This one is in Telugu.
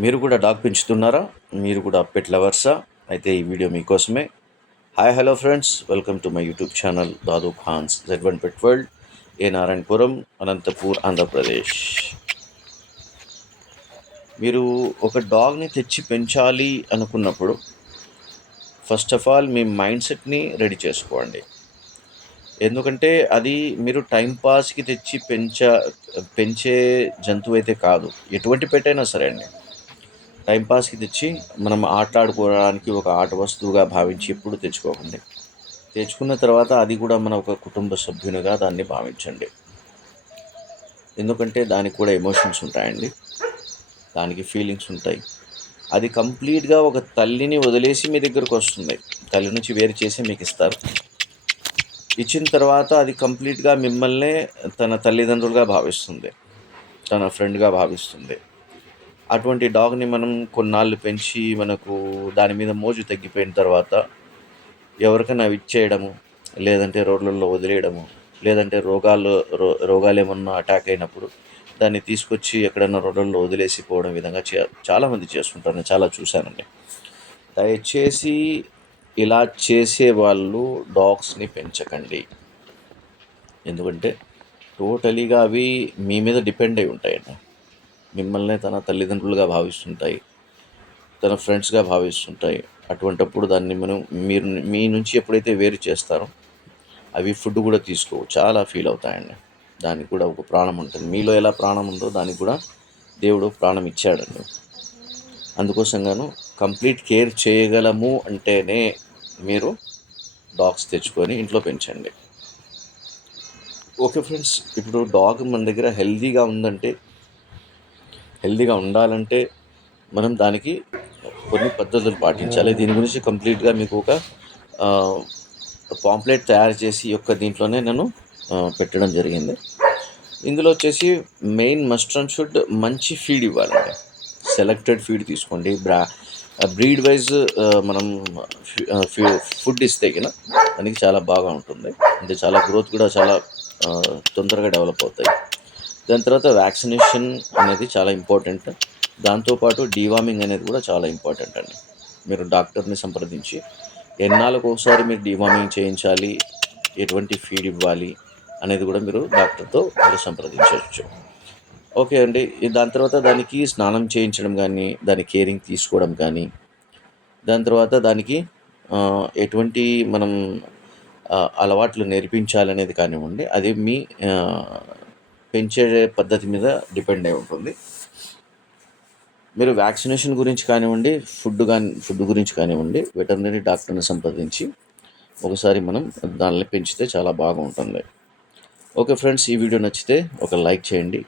మీరు కూడా డాగ్ పెంచుతున్నారా? మీరు కూడా పెట్ లవర్సా? అయితే ఈ వీడియో మీకోసమే. Hi hello friends, welcome to my YouTube channel Dadu Khan's Z1 pet world, A Narayanapuram, Anantapur, Andhra Pradesh. మీరు ఒక డాగ్ని తెచ్చి పెంచాలి అనుకున్నప్పుడు ఫస్ట్ ఆఫ్ ఆల్ మీ మైండ్ సెట్ని రెడీ చేసుకోండి. ఎందుకంటే అది మీరు టైంపాస్కి తెచ్చి పెంచే జంతువు అయితే కాదు. ఎటువంటి పెట్ అయినా సరే అండి, టైంపాస్కి తెచ్చి మనం ఆటలాడుకోవడానికి ఒక ఆట వస్తువుగా భావించి ఎప్పుడు తెచ్చుకోకండి. తెచ్చుకున్న తర్వాత అది కూడా మన ఒక కుటుంబ సభ్యునిగా దాన్ని భావించండి. ఎందుకంటే దానికి కూడా ఎమోషన్స్ ఉంటాయండి, దానికి ఫీలింగ్స్ ఉంటాయి. అది కంప్లీట్గా ఒక తల్లిని వదిలేసి మీ దగ్గరకు వస్తుంది. తల్లి నుంచి వేరు చేసి మీకు ఇస్తారు. ఇచ్చిన తర్వాత అది కంప్లీట్గా మిమ్మల్నే తన తల్లిదండ్రులుగా భావిస్తుంది, తన ఫ్రెండ్గా భావిస్తుంది. అటువంటి డాగ్ని మనం కొన్నాళ్ళు పెంచి మనకు దాని మీద మోజు తగ్గిపోయిన తర్వాత ఎవరికైనా ఇచ్చేయడము, లేదంటే రోడ్లలో వదిలేయడము, లేదంటే రోగాలు ఏమన్నా అటాక్ అయినప్పుడు దాన్ని తీసుకొచ్చి ఎక్కడైనా రోడ్లలో వదిలేసిపోవడం విధంగా చాలామంది చేస్తుంటారు. నేను చాలా చూశానండి. దయచేసి ఇలా చేసే వాళ్ళు డాగ్స్ని పెంచకండి. ఎందుకంటే టోటలీగా అవి మీ మీద డిపెండ్ అయి ఉంటాయండి. మిమ్మల్ని తన తల్లిదండ్రులుగా భావిస్తుంటాయి, తన ఫ్రెండ్స్గా భావిస్తుంటాయి. అటువంటప్పుడు దాన్ని మీరు మీ నుంచి ఎప్పుడైతే వేరు చేస్తారో అవి ఫుడ్ కూడా తీసుకోవు, చాలా ఫీల్ అవుతాయండి. దానికి కూడా ఒక ప్రాణం ఉంటుంది. మీలో ఎలా ప్రాణం ఉందో దానికి కూడా దేవుడు ప్రాణం ఇచ్చాడండి. అందుకోసంగాను కంప్లీట్ కేర్ చేయగలము అంటేనే మీరు డాగ్స్ తెచ్చుకొని ఇంట్లో పెంచండి. ఓకే ఫ్రెండ్స్, ఇప్పుడు డాగ్ మన దగ్గర హెల్దీగా ఉండాలంటే మనం దానికి కొన్ని పద్ధతులు పాటించాలి. దీని గురించి కంప్లీట్గా మీకు ఒక పాంప్లెట్ తయారు చేసి దీంట్లోనే నేను పెట్టడం జరిగింది. ఇందులో వచ్చేసి మెయిన్ మస్ట్ అండ్ షుడ్ మంచి ఫీడ్ ఇవ్వాలండి. సెలెక్టెడ్ ఫీడ్ తీసుకోండి. బ్రీడ్ వైజ్ మనం ఫుడ్ ఇస్తే కన్నా దానికి చాలా బాగా ఉంటుంది. అంటే చాలా గ్రోత్ కూడా చాలా తొందరగా డెవలప్ అవుతాయి. దాని తర్వాత వ్యాక్సినేషన్ అనేది చాలా ఇంపార్టెంట్. దాంతోపాటు డీవార్మింగ్ అనేది కూడా చాలా ఇంపార్టెంట్ అండి. మీరు డాక్టర్ని సంప్రదించి ఎన్నాళ్ళకు ఒకసారి మీరు డీవార్మింగ్ చేయించాలి, ఎటువంటి ఫీడ్ ఇవ్వాలి అనేది కూడా మీరు డాక్టర్తో సంప్రదించవచ్చు. ఓకే అండి. దాని తర్వాత దానికి స్నానం చేయించడం కానీ, దాని కేరింగ్ తీసుకోవడం కానీ, దాని తర్వాత దానికి ఎటువంటి మనం అలవాట్లు నేర్పించాలనేది కానివ్వండి, అది మీ పెంచే పద్ధతి మీద డిపెండ్ అయి ఉంటుంది. మీరు వ్యాక్సినేషన్ గురించి కానివ్వండి, ఫుడ్ గురించి కానివ్వండి, వెటర్నరీ డాక్టర్ని సంప్రదించి ఒకసారి మనం దానిని పెంచితే చాలా బాగుంటుంది. ఓకే ఫ్రెండ్స్, ఈ వీడియో నచ్చితే ఒక లైక్ చేయండి.